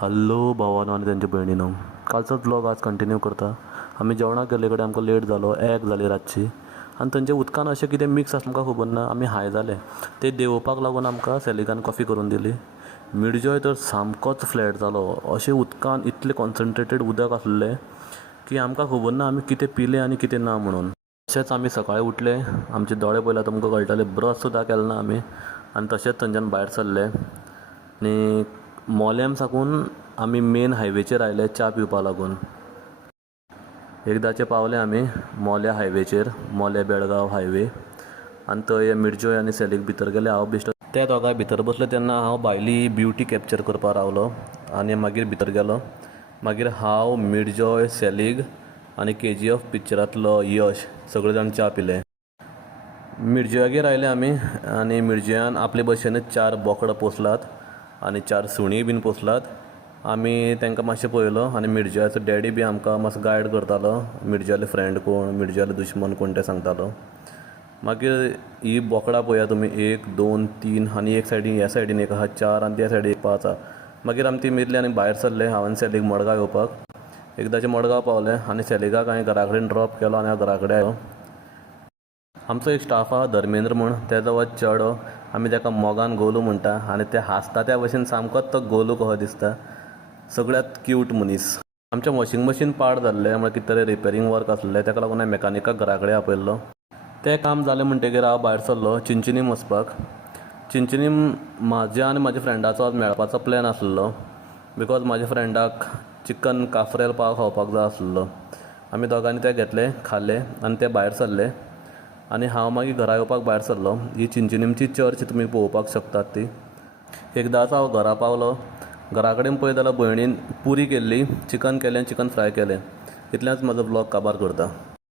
हॅलो भावानो आनी तेंच्या भयणीनो, कालचोच ब्लॉग आज कंटिन्यू करता. आमी जेवणाक गेले कडेन आमकां लेट जालो, 1 जाली रातची. आनी थंयच्या उदकान अशें कितें मिक्स आसा आमकां खबर ना, आमी हाय जाले. ते देंवोवपाक लागून आमकां सॅलिगान कॉफी करून दिली. मिरजॉय तर सामकोच फ्लॅट जालो. अशें उदकान इतलें कॉन्सन्ट्रेटेड उदक आसलें की आमकां खबर ना आमी कितें पिलें आनी कितें ना म्हणून. तशेंच आमी सकाळीं उठले, आमचे दोळे पळयल्यार तुमकां कळटले, ब्रश सुद्दां केलो ना आमी. आनी तशेंच थंयच्यान भायर सरले आनी मोल्याम साकून आमी मेन हायवेचेर आयले च्या पिवपा लागून. एकदांचे पावले आमी मोल्या हायवेचेर, मोल्या बेळगांव हायवे. आनी थंय मिरजॉय आनी सॅलीक भितर गेले. हांव बेश्टो त्या दोगांय भितर बसले तेन्ना हांव भायली ब्युटी कॅप्चर करपा रावलो आनी मागीर भितर गेलो. मागीर हांव, मिरजॉय, सॅलीग आनी KGF पिक्चरांतलो यश सगळे जाण च्या पिले. मिरजॉयागेर आयले आमी आनी मिरजॉयान आपले भशेनच 4 बोकडां पोसलात आनी 4 सुणीं बीन पोसलात. आमी तांकां मातशें पळयलो आनी मिरजॉयाचो डॅडी बी आमकां मातसो गायड करतालो. मिरजॉयाले फ्रेंड कोण, मिरजॉयाले दुश्मन कोण तें सांगतालो. मागीर ही बोकडां पळया तुमी, 1, 2, 3 आनी एक सायडीन ह्या सायडीन एक आहा 4 आनी त्या सायडीन एक 5 आहा. मागीर आमी ती मेरली आनी भायर सरले, हांव आनी सॅलीग मडगांव येवपाक. एकदांचे मडगांव पावले आनी सॅलिगाक हांवें घरा कडेन ड्रॉप केलो आनी हांव घरा कडेन आयलो. आमचो एक स्टाफ आहा धर्मेंद्र म्हूण, तेजो हो चेडो, आमी ताका मोगान गोलू म्हणटा आनी ते हांसता त्या भशेन सामकोच तो गोलू कहो दिसता. सगळ्यांत क्यूट मनीस. आमचें वॉशिंग मशीन पाड जाल्लें, म्हळ्यार कितें तरी रिपेरींग वर्क आसलें, ताका लागून हांवें मॅकानिकाक घरा कडेन आपयल्लो. तें काम जालें म्हणटकीर हांव भायर सरलो चिंचिनीम वचपाक. चिंचिनीम म्हाज्या आनी म्हाज्या फ्रेंडाचो आज मेळपाचो प्लॅन आसलेलो, बिकॉज म्हाज्या फ्रेंडाक चिकन काफ्रेल पाव खावपाक जाय आसलेलो. आमी दोगांनी तें घेतलें, खाल्लें आनी ते भायर सरले. आनी हांव मागीर घरा येवपाक भायर सरलो. ही चिंचिनीमची चर्च तुमी पळोवपाक शकतात ती. एकदांच हांव घरा पावलो, घरा कडेन पळयत जाल्यार भयणीन पुरी केल्ली, चिकन केलें, चिकन फ्राय केलें. इतलेंच म्हजो ब्लॉग काबार करता.